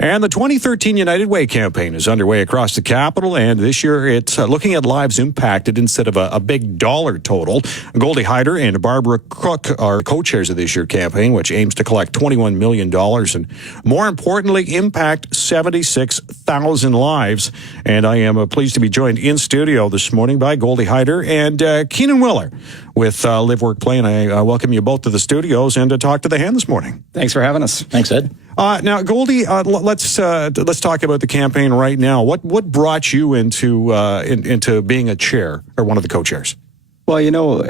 And the 2013 United Way campaign is underway across the capital, and this year it's looking at lives impacted instead of a big dollar total. Goldy Hyder and Barbara Cook are co-chairs of this year's campaign, which aims to collect $21 million and, more importantly, impact 76,000 lives. And I am pleased to be joined in studio this morning by Goldy Hyder and Keenan Wellar with LiveWorkPlay, and I welcome you both to the studios and to talk to the hand this morning. Thanks for having us. Thanks, Ed. Now, Goldy, let's talk about the campaign right now. What brought you into being a chair or one of the co-chairs? Well,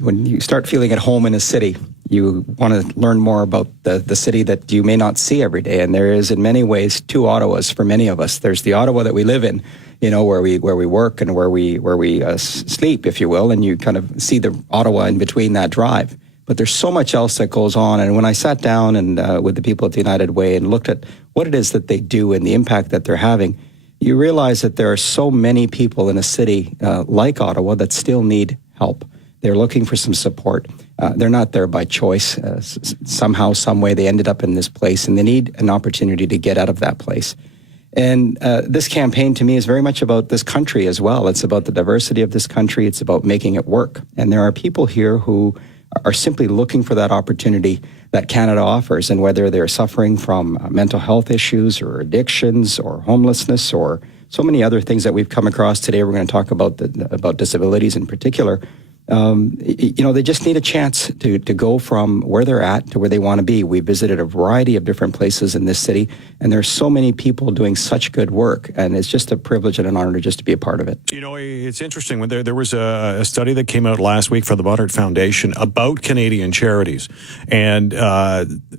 when you start feeling at home in a city, you want to learn more about the city that you may not see every day. And there is, in many ways, two Ottawas for many of us. There's the Ottawa that we live in, where we work and where we sleep, if you will, and you kind of see the Ottawa in between that drive. But there's so much else that goes on. And when I sat down and with the people at the United Way and looked at what it is that they do and the impact that they're having, you realize that there are so many people in a city like Ottawa that still need help. They're looking for some support. They're not there by choice. Somehow, some way, they ended up in this place, and they need an opportunity to get out of that place. And this campaign, to me, is very much about this country as well. It's about the diversity of this country. It's about making it work. And there are people here who are simply looking for that opportunity that Canada offers, and whether they're suffering from mental health issues or addictions or homelessness or so many other things that we've come across today. We're going to talk about about disabilities in particular. They just need a chance to go from where they're at to where they want to be. We visited a variety of different places in this city, and there's so many people doing such good work, and it's just a privilege and an honor just to be a part of it. It's interesting. When there was a study that came out last week from the Modern Foundation about Canadian charities, and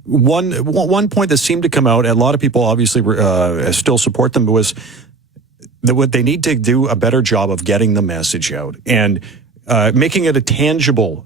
one point that seemed to come out, and a lot of people obviously still support them, was that what they need to do a better job of getting the message out and making it a tangible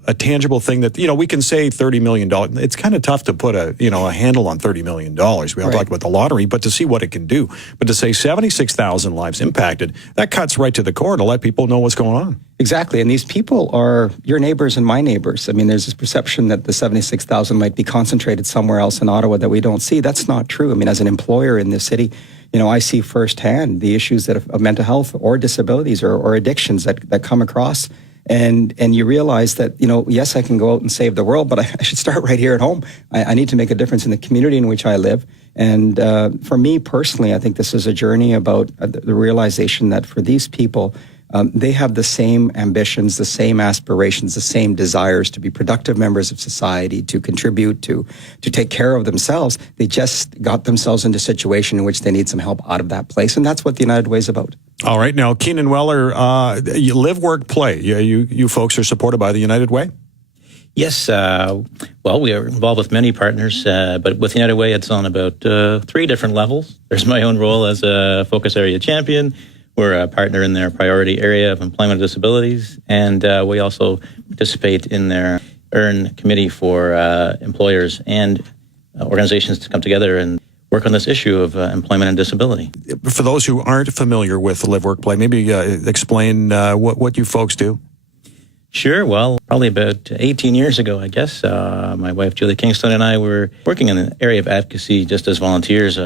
thing that, we can say $30 million. It's kind of tough to put a handle on $30 million. We all talked about the lottery, but to see what it can do. But to say 76,000 lives impacted, that cuts right to the core to let people know what's going on. Exactly. And these people are your neighbors and my neighbors. I mean, there's this perception that the 76,000 might be concentrated somewhere else in Ottawa that we don't see. That's not true. I mean, as an employer in this city, I see firsthand the issues of mental health or disabilities or addictions that come across. And you realize that, yes, I can go out and save the world, but I should start right here at home. I need to make a difference in the community in which I live. And for me personally, I think this is a journey about the realization that for these people, they have the same ambitions, the same aspirations, the same desires to be productive members of society, to contribute, to take care of themselves. They just got themselves into a situation in which they need some help out of that place. And that's what the United Way is about. All right. Now, Keenan Wellar, you live, work, play. You folks are supported by the United Way? Yes. Well, we are involved with many partners, but with United Way, it's on about 3 different levels. There's my own role as a focus area champion. We're a partner in their priority area of employment disabilities, and we also participate in their EARN committee for employers and organizations to come together and work on this issue of employment and disability. For those who aren't familiar with Live, Work, Play, maybe explain what you folks do. Sure. Well, probably about 18 years ago, I guess, my wife, Julie Kingston, and I were working in an area of advocacy just as volunteers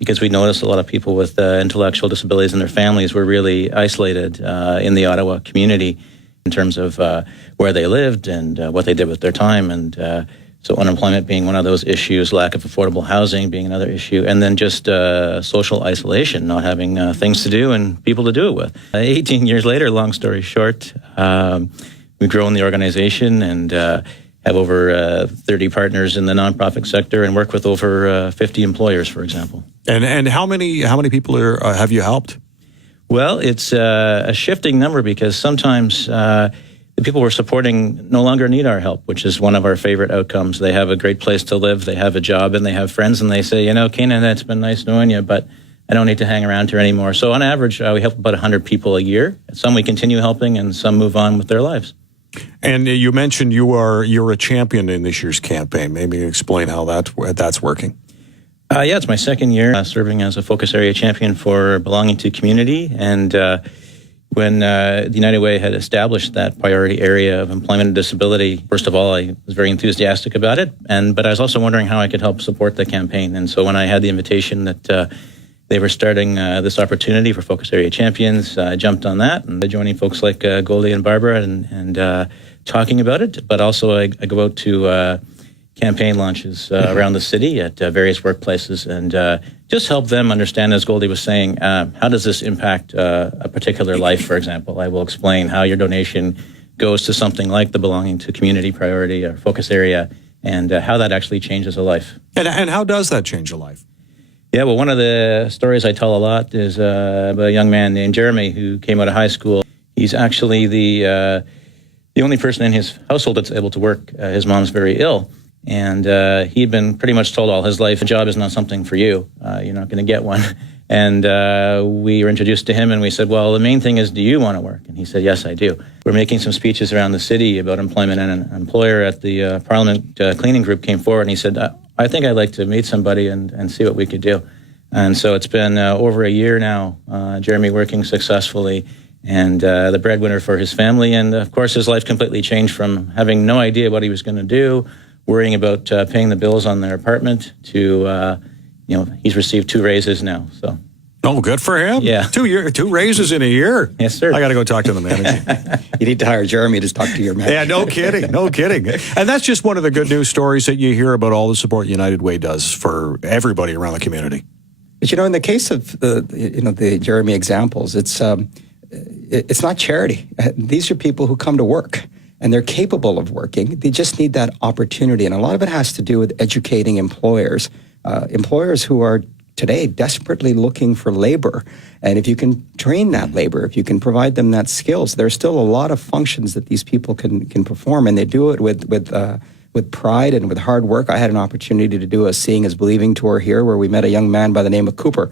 because we noticed a lot of people with intellectual disabilities and their families were really isolated in the Ottawa community in terms of where they lived and what they did with their time. And so unemployment being one of those issues, lack of affordable housing being another issue, and then just social isolation, not having things to do and people to do it with. 18 years later, long story short, we've grown the organization and have over 30 partners in the nonprofit sector and work with over 50 employers, for example. And how many people have you helped? Well, it's a shifting number because sometimes the people we're supporting no longer need our help, which is one of our favorite outcomes. They have a great place to live, they have a job, and they have friends, and they say, Keenan, it's been nice knowing you, but I don't need to hang around here anymore. So on average, we help about 100 people a year. Some we continue helping, and some move on with their lives. And you mentioned you're a champion in this year's campaign. Maybe explain how that's working. Yeah, it's my second year serving as a focus area champion for belonging to community. And when the United Way had established that priority area of employment and disability, first of all, I was very enthusiastic about it, but I was also wondering how I could help support the campaign. And so when I had the invitation that they were starting this opportunity for Focus Area Champions, I jumped on that, and joining folks like Goldy and Barbara and talking about it. But also I go out to campaign launches around the city at various workplaces and just help them understand, as Goldy was saying, how does this impact a particular life, for example. I will explain how your donation goes to something like the Belonging to Community Priority or Focus Area and how that actually changes a life. And how does that change a life? Yeah, well, one of the stories I tell a lot is about a young man named Jeremy who came out of high school. He's actually the only person in his household that's able to work. His mom's very ill. And he'd been pretty much told all his life, a job is not something for you. You're not going to get one. And we were introduced to him and we said, well, the main thing is, do you want to work? And he said, yes, I do. We're making some speeches around the city about employment, and an employer at the Parliament cleaning group came forward and he said, I think I'd like to meet somebody and see what we could do. And so it's been over a year now, Jeremy working successfully and the breadwinner for his family. And of course, his life completely changed from having no idea what he was going to do, worrying about paying the bills on their apartment to, he's received 2 raises now. So, oh, good for him. Yeah. 2 raises in a year. Yes, sir. I got to go talk to the manager. You need to hire Jeremy to talk to your manager. Yeah, no kidding. No kidding. And that's just one of the good news stories that you hear about all the support United Way does for everybody around the community. But in the case of the Jeremy examples, it's not charity. These are people who come to work. And they're capable of working. They just need that opportunity. And a lot of it has to do with educating employers. Employers who are today desperately looking for labor. And if you can train that labor, if you can provide them that skills, there's still a lot of functions that these people can perform. And they do it with pride and with hard work. I had an opportunity to do a Seeing is Believing tour here where we met a young man by the name of Cooper.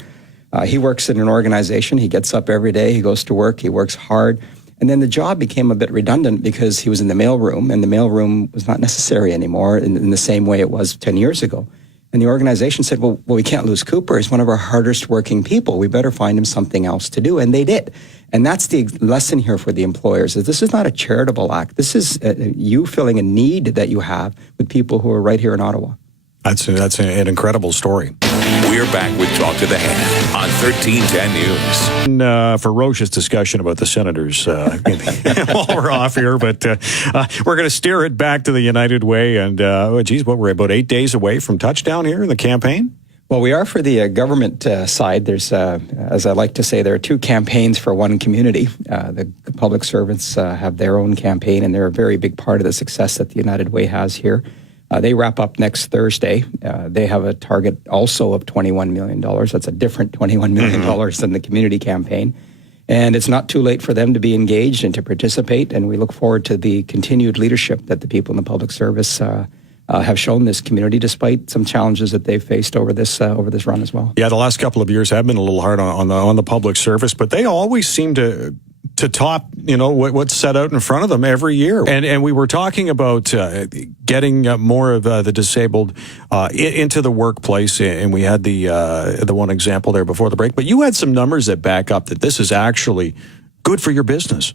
He works in an organization. He gets up every day. He goes to work. He works hard. And then the job became a bit redundant because he was in the mailroom, and the mailroom was not necessary anymore in the same way it was 10 years ago. And the organization said, well, we can't lose Cooper. He's one of our hardest working people. We better find him something else to do. And they did. And that's the lesson here for the employers, is this is not a charitable act. This is you filling a need that you have with people who are right here in Ottawa. That's an incredible story. We're back with Talk to the Hand on 1310 News. And, ferocious discussion about the Senators while we're off here, but we're going to steer it back to the United Way. And, we're about 8 days away from touchdown here in the campaign? Well, we are for the government side. There's, as I like to say, there are 2 campaigns for one community. The public servants have their own campaign, and they're a very big part of the success that the United Way has here. They wrap up next Thursday. They have a target also of $21 million. That's a different $21 million than the community campaign. And it's not too late for them to be engaged and to participate. And we look forward to the continued leadership that the people in the public service have shown this community, despite some challenges that they've faced over this run as well. Yeah, the last couple of years have been a little hard on the public service, but they always seem to top, what's set out in front of them every year. And we were talking about getting more of the disabled into the workplace, and we had the one example there before the break. But you had some numbers that back up that this is actually good for your business.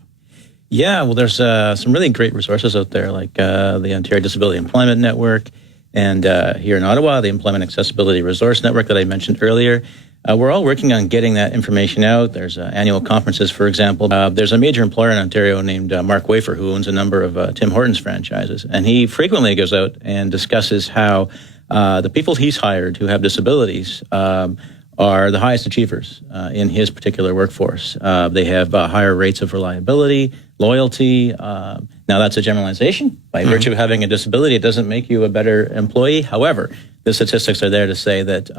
Yeah, well, there's some really great resources out there, like the Ontario Disability Employment Network, and here in Ottawa, the Employment Accessibility Resource Network that I mentioned earlier. We're all working on getting that information out. There's annual conferences, for example. There's a major employer in Ontario named Mark Wafer, who owns a number of Tim Hortons franchises. And he frequently goes out and discusses how the people he's hired who have disabilities are the highest achievers in his particular workforce. They have higher rates of reliability, loyalty. Now, that's a generalization. By virtue of having a disability, it doesn't make you a better employee. However, the statistics are there to say that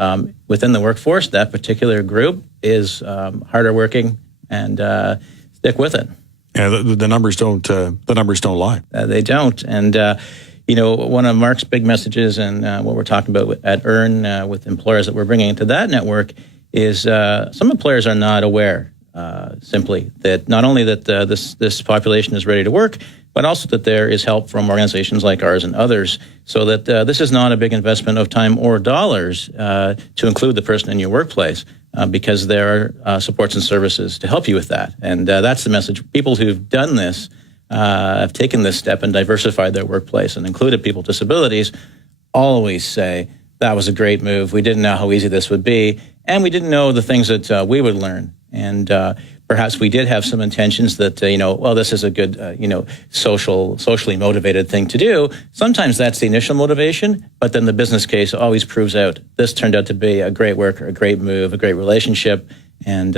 within the workforce, that particular group is harder working, and stick with it. Yeah, the numbers don't. The numbers don't lie. They don't. And one of Mark's big messages, and what we're talking about at EARN with employers that we're bringing into that network, is some employers are not aware simply that not only that this population is ready to work, but also that there is help from organizations like ours and others, so that this is not a big investment of time or dollars to include the person in your workplace, because there are supports and services to help you with that. And that's the message. People who've done this have taken this step and diversified their workplace and included people with disabilities always say, that was a great move. We didn't know how easy this would be, and we didn't know the things that we would learn. And perhaps we did have some intentions that, well, this is a good, socially motivated thing to do. Sometimes that's the initial motivation, but then the business case always proves out this turned out to be a great work, a great move, a great relationship, and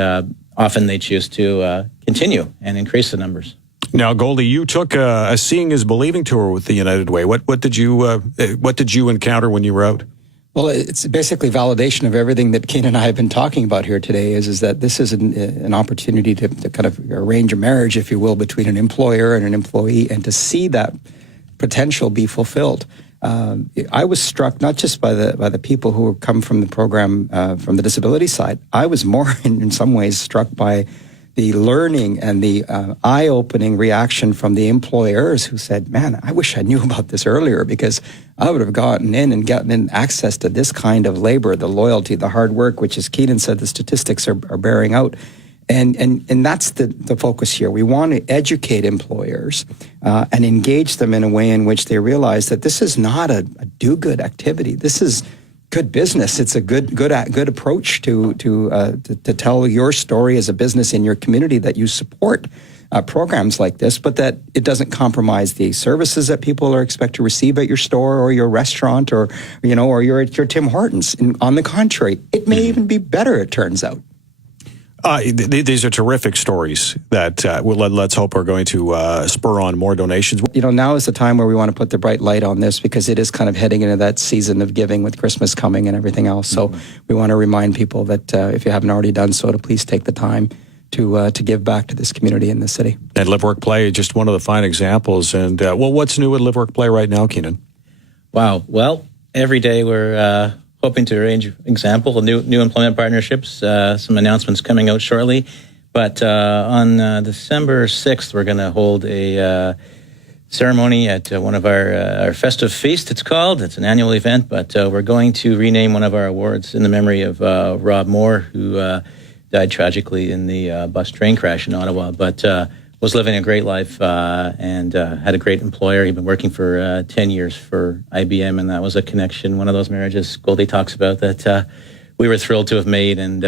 often they choose to continue and increase the numbers. Now, Goldy, you took a Seeing is Believing tour with the United Way. What did you encounter when you were out? Well, it's basically validation of everything that Keenan and I have been talking about here today, is that this is an opportunity to kind of arrange a marriage, if you will, between an employer and an employee, and to see that potential be fulfilled. I was struck not just by the people who come from the program from the disability side. I was more, in some ways, struck by the learning and the eye-opening reaction from the employers who said, man, I wish I knew about this earlier, because I would have gotten in access to this kind of labor, the loyalty, the hard work, which, as Keenan said, the statistics are bearing out. And that's the focus here. We want to educate employers and engage them in a way in which they realize that this is not a do-good activity. This is good business. It's a good approach to tell your story as a business in your community, that you support programs like this, but that it doesn't compromise the services that people are expected to receive at your store or your restaurant, or you're at your Tim Hortons. And on the contrary, it may even be better, it turns out. These are terrific stories that let's hope are going to spur on more donations. Now is the time where we want to put the bright light on this, because it is kind of heading into that season of giving with Christmas coming and everything else. So we want to remind people that if you haven't already done so, to please take the time to give back to this community in the city. And LiveWorkPlay, just one of the fine examples. And what's new at LiveWorkPlay right now, Keenan? Wow. Well, every day we're hoping to arrange new employment partnerships, some announcements coming out shortly. But on December 6th, we're going to hold a ceremony at one of our festive feast, it's called. It's an annual event, but we're going to rename one of our awards in the memory of Rob Moore, who died tragically in the bus train crash in Ottawa, but was living a great life and had a great employer. He'd been working for 10 years for IBM, and that was a connection, one of those marriages Goldy talks about, that we were thrilled to have made. And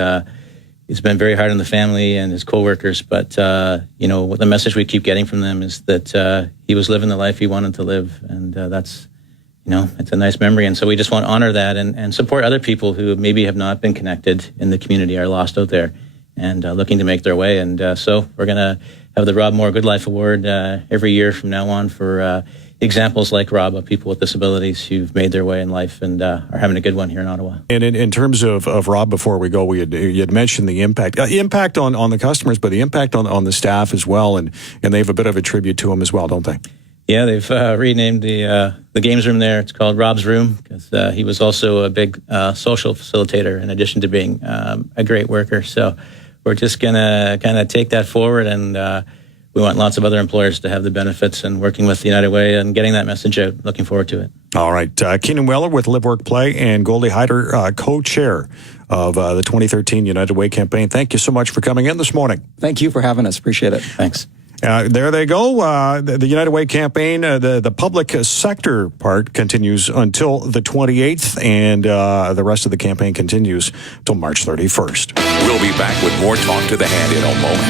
it's been very hard on the family and his coworkers, but the message we keep getting from them is that he was living the life he wanted to live, and that's, it's a nice memory. And so we just want to honor that and support other people who maybe have not been connected in the community, are lost out there, and looking to make their way. And so we're going to have the Rob Moore Good Life Award every year from now on for examples like Rob, of people with disabilities who've made their way in life and are having a good one here in Ottawa. And in terms of Rob, before we go, you had mentioned the impact on the customers, but the impact on the staff as well, and they have a bit of a tribute to him as well, don't they? Yeah, they've renamed the games room there. It's called Rob's Room, because he was also a big social facilitator, in addition to being a great worker. So we're just going to kind of take that forward, and we want lots of other employers to have the benefits, and working with the United Way and getting that message out. Looking forward to it. All right. Keenan Wellar with LiveWorkPlay and Goldy Hyder, co-chair of the 2013 United Way campaign. Thank you so much for coming in this morning. Thank you for having us. Appreciate it. Thanks. There they go. The United Way campaign, the public sector part continues until the 28th, and the rest of the campaign continues till March 31st. We'll be back with more Talk to the Hand in a moment.